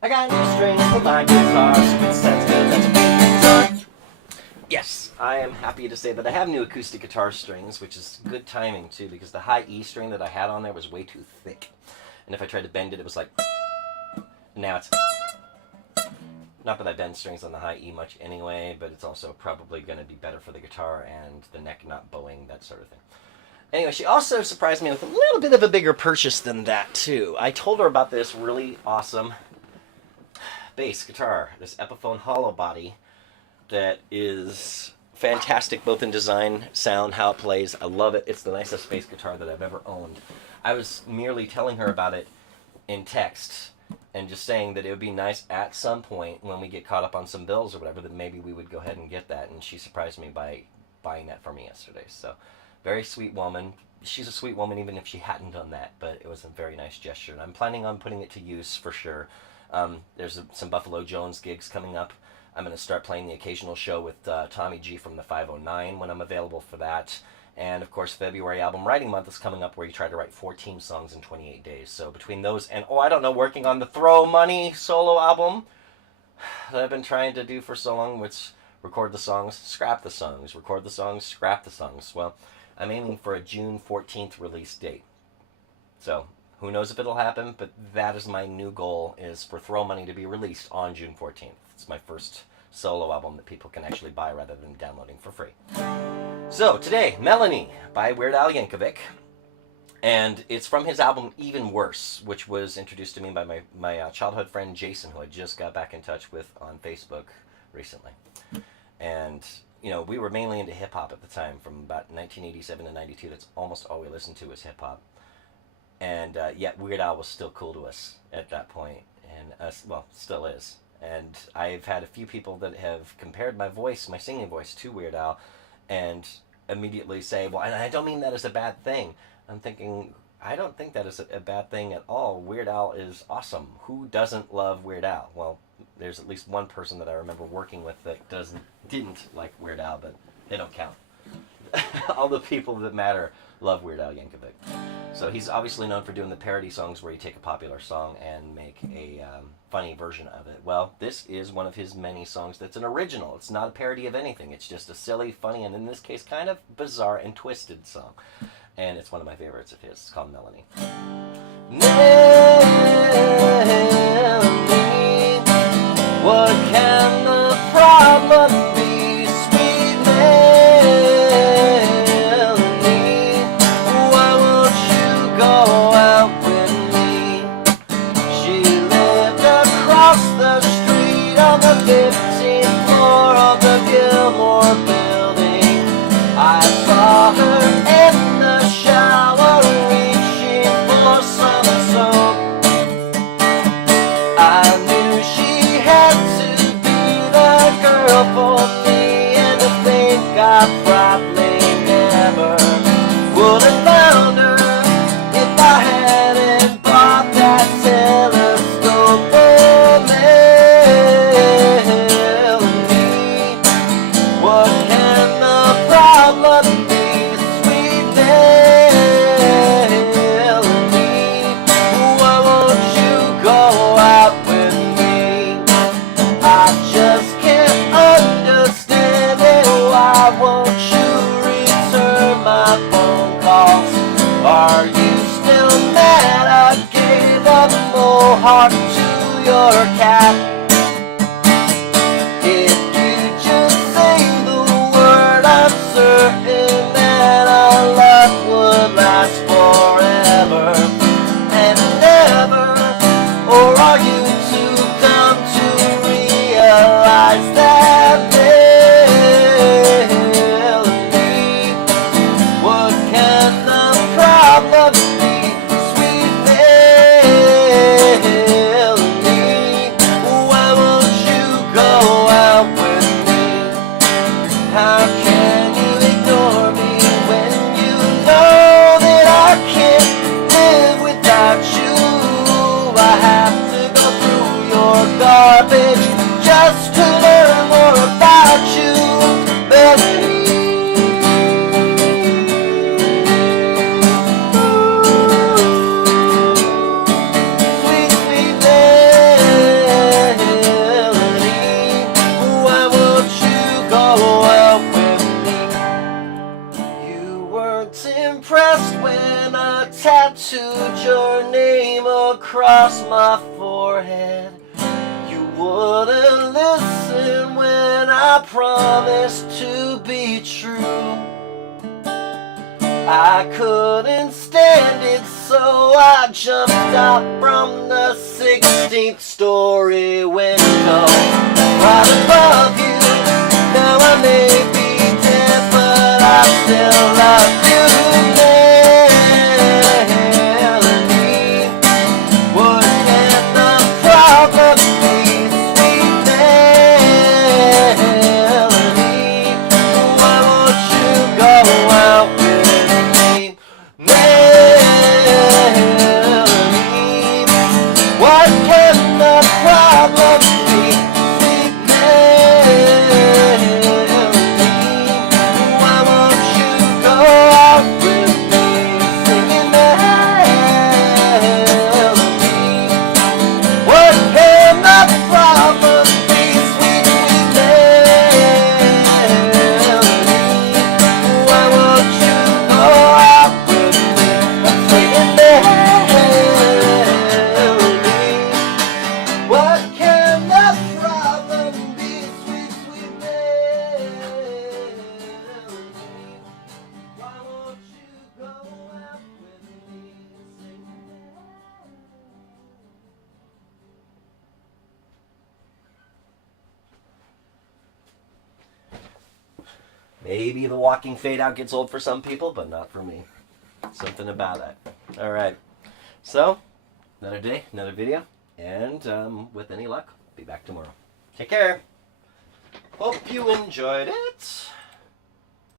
I got new strings for my guitar, so it sounds good. That's a good guitar. Yes, I am happy to say that I have new acoustic guitar strings, which is good timing too, because the high E string that I had on there was way too thick. And if I tried to bend it, it was like... Now it's... Not that I bend strings on the high E much anyway, but it's also probably going to be better for the guitar and the neck not bowing, that sort of thing. Anyway, she also surprised me with a little bit of a bigger purchase than that, too. I told her about this really awesome bass guitar, this Epiphone hollow body that is fantastic both in design, sound, how it plays. I love it. It's the nicest bass guitar that I've ever owned. I was merely telling her about it in text and just saying that it would be nice at some point when we get caught up on some bills or whatever that maybe we would go ahead and get that, and she surprised me by buying that for me yesterday. So, very sweet woman. She's a sweet woman even if she hadn't done that, but it was a very nice gesture, and I'm planning on putting it to use for sure. There's some Buffalo Jones gigs coming up. I'm going to start playing the occasional show with Tommy G from the 509 when I'm available for that. And, of course, February album writing month is coming up where you try to write 14 songs in 28 days. So between those and, working on the Throw Money solo album that I've been trying to do for so long, which record the songs, scrap the songs, record the songs, scrap the songs. Well, I'm aiming for a June 14th release date. So who knows if it'll happen, but that is my new goal, is for Throw Money to be released on June 14th. It's my first solo album that people can actually buy rather than downloading for free. So today, Melanie by Weird Al Yankovic, and it's from his album Even Worse, which was introduced to me by my childhood friend Jason, who I just got back in touch with on Facebook recently. And, you know, we were mainly into hip-hop at the time, from about 1987 to 92. That's almost all we listened to was hip-hop. And yet Weird Al was still cool to us at that point, and still is. And I've had a few people that have compared my voice, my singing voice, to Weird Al, and immediately say, well, and I don't mean that as a bad thing. I'm thinking, I don't think that is a bad thing at all. Weird Al is awesome. Who doesn't love Weird Al? Well, there's at least one person that I remember working with that didn't like Weird Al, but they don't count. All the people that matter love Weird Al Yankovic. So he's obviously known for doing the parody songs where you take a popular song and make a funny version of it. Well, this is one of his many songs that's an original. It's not a parody of anything. It's just a silly, funny, and in this case, kind of bizarre and twisted song. And it's one of my favorites of his. It's called Melanie. Melanie, what can the problem be, sweet Melanie? Why won't you go out with me? She lived across the street on the 15th floor of the Gilmore building. I saw her in the shower reaching for some soap. I knew she had to be the girl for me, and to think I probably never would have found her if I hadn't bought that telescope for Melanie. What can the problem be, sweet Melanie? Why won't you go out with me? I just can't understand it. Why won't you return my phone calls? Are you still mad I gave up Mohawk to your cat? If you just say the word, I'm certain that our love would last forever and ever. Or are you too dumb to realize that, Melanie? What can the problem be, sweet Melanie? Why won't you go out with me? How can you ignore me when you know that I can't live without you? I have to go across my forehead. You wouldn't listen when I promised to be true. I couldn't stand it, so I jumped out from the 16th story window right above you. Now I may be dead, but I still love you, Melanie. What can the problem be, sweet Melanie? Why won't you go out with Melanie? What can the problem be, sweet Melanie? Why won't you go out with me, singing Melanie? What can the problem be, sweet Melanie? Why won't you go out with me, singing Melanie? What can the problem be, sweet, sweet Melanie? Why won't you go out with me, singing Maybe the walking fade out gets old for some people, but not for me. Something about that. All right. So, another day, another video, and with any luck, be back tomorrow. Take care. Hope you enjoyed it.